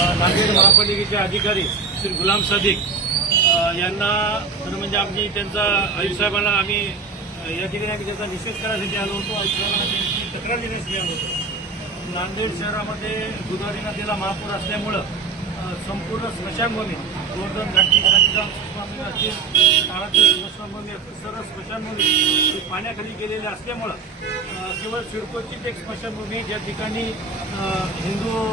नांदेड महापालिकेचे अधिकारी श्री गुलाम सादिक यांना खरं म्हणजे आमची त्यांचा आयुसाहेबांना आम्ही या ठिकाणी आम्ही त्याचा निषेध करायसाठी आलो होतो. आयुषसाहेबांना तक्रार देण्यासाठी आलो होतो. नांदेड शहरामध्ये बुधवारी नदीला महापूर असल्यामुळं संपूर्ण स्मशानभूमी गोवर्धन घाटची स्मशानभूमी असतील काळातील स्मशानभूमी असतील सर्व स्मशानभूमी पाण्याखाली गेलेले असल्यामुळं केवळ सिडकोचीच एक स्मशानभूमी ज्या ठिकाणी हिंदू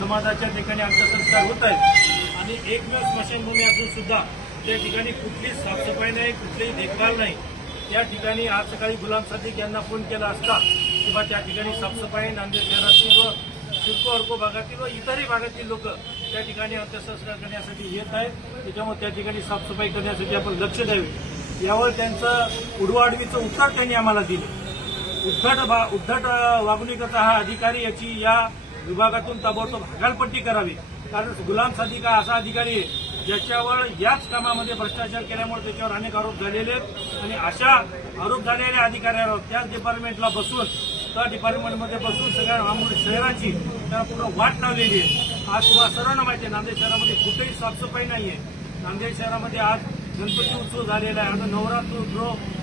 समाजाच्या ठिकाणी अंत्यसंस्कार होत आहेत आणि एकमेव स्मशानभूमी असून सुद्धा त्या ठिकाणी कुठलीच साफसफाई नाही कुठलीही देखभाल नाही. त्या ठिकाणी आज सकाळी गुलाम सादिक यांना फोन केला असता किंवा त्या ठिकाणी साफसफाई नांदेड शहरातील व सिडको अर्को भागातील व इतरही भागातील लोक त्या ठिकाणी अंत्यसंस्कार करण्यासाठी येत आहेत. त्याच्यामुळे त्या ठिकाणी साफसफाई करण्यासाठी आपण लक्ष द्यावे. यावर त्यांचं उडवाडवीचं उत्तर त्यांनी आम्हाला दिलं. उद्धट भा- उद्धट वागणुकीचा हा अधिकारी याची या विभागातून ताबडतोब हकालपट्टी करावी. कारण गुलाम सादिक असा अधिकारी आहे ज्याच्यावर याच कामामध्ये भ्रष्टाचार केल्यामुळे त्याच्यावर अनेक आरोप झालेले आहेत. आणि अशा आरोप झालेल्या अधिकाऱ्यावर त्याच डिपार्टमेंटला बसून त्या डिपार्टमेंटमध्ये बसून सगळ्या आंबोली शहराची त्याला पूर्ण वाट लावलेली आहे. आज तुम्हाला सर्वांना माहिती आहे नांदेड शहरामध्ये कुठेही साफसफाई नाही आहे नांदेड शहरामध्ये आज गणपती उत्सव झालेला आहे. आता नवरात्र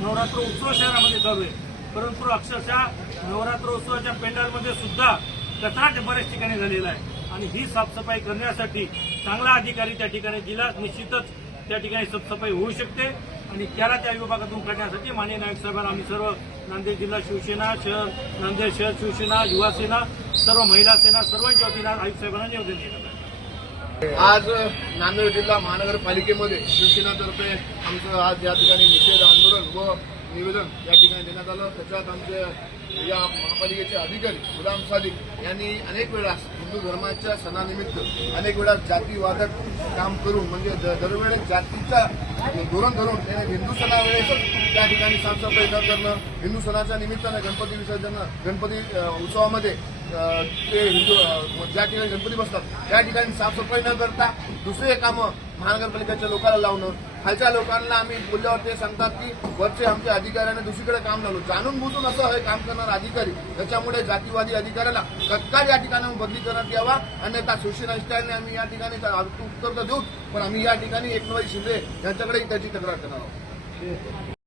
नवरात्र उत्सव शहरामध्ये चालू आहे. परंतु अक्षरशः नवरात्र उत्सवाच्या पेंडॉलमध्ये सुद्धा कचरा बऱ्याच ठिकाणी झालेला आहे. आणि ही साफसफाई करण्यासाठी चांगला अधिकारी त्या ठिकाणी दिला. निश्चितच त्या ठिकाणी साफसफाई होऊ शकते. आणि त्याला त्या विभागातून करण्यासाठी माननीय नायक साहेबांना आम्ही सर्व नांदेड जिल्हा शिवसेना शहर नांदेड शहर शिवसेना युवासेना सर्व महिला सेना सर्वांच्या वतीनं आयुक्त साहेबांना निवेदन दिलं आज नांदेड जिल्हा महानगरपालिकेमध्ये शिवसेनातर्फे आमचं आज या ठिकाणी निषेध आंदोलन व निवेदन या ठिकाणी देण्यात आलं. त्याच्यात आमचे या महापालिकेचे अधिकारी गुलाम सादिक यांनी अनेक वेळा हिंदू धर्माच्या सणानिमित्त अनेक वेळा जातीवादक काम करून म्हणजे दरवेळेस जातीचा दुरून धरून त्याने हिंदू सणावेळेसच त्या ठिकाणी साफसफाई न करणं हिंदू सणाच्या निमित्तानं गणपती विसर्जन गणपती उत्सवामध्ये ते हिंदू ज्या ठिकाणी गणपती बसतात त्या ठिकाणी साफसफाई न करता दुसरे कामं महानगरपालिकेच्या लोकांना लावणं. खालच्या लोकांना आम्ही बोलल्यावर ते सांगतात की वरचे आमच्या अधिकाऱ्याने दुसरीकडे काम लावलं. जाणून बुजून असं हे काम करणार अधिकारी त्याच्यामुळे जातीवादी अधिकाऱ्याला तत्काळ या ठिकाणी बदली करण्यात यावा. अन्यथा शिवसेना स्टाईलने आम्ही या ठिकाणी उत्तर तर देऊ पण आम्ही या ठिकाणी एकनाथ शिंदे यांच्याकडे त्याची तक्रार करणार आहोत.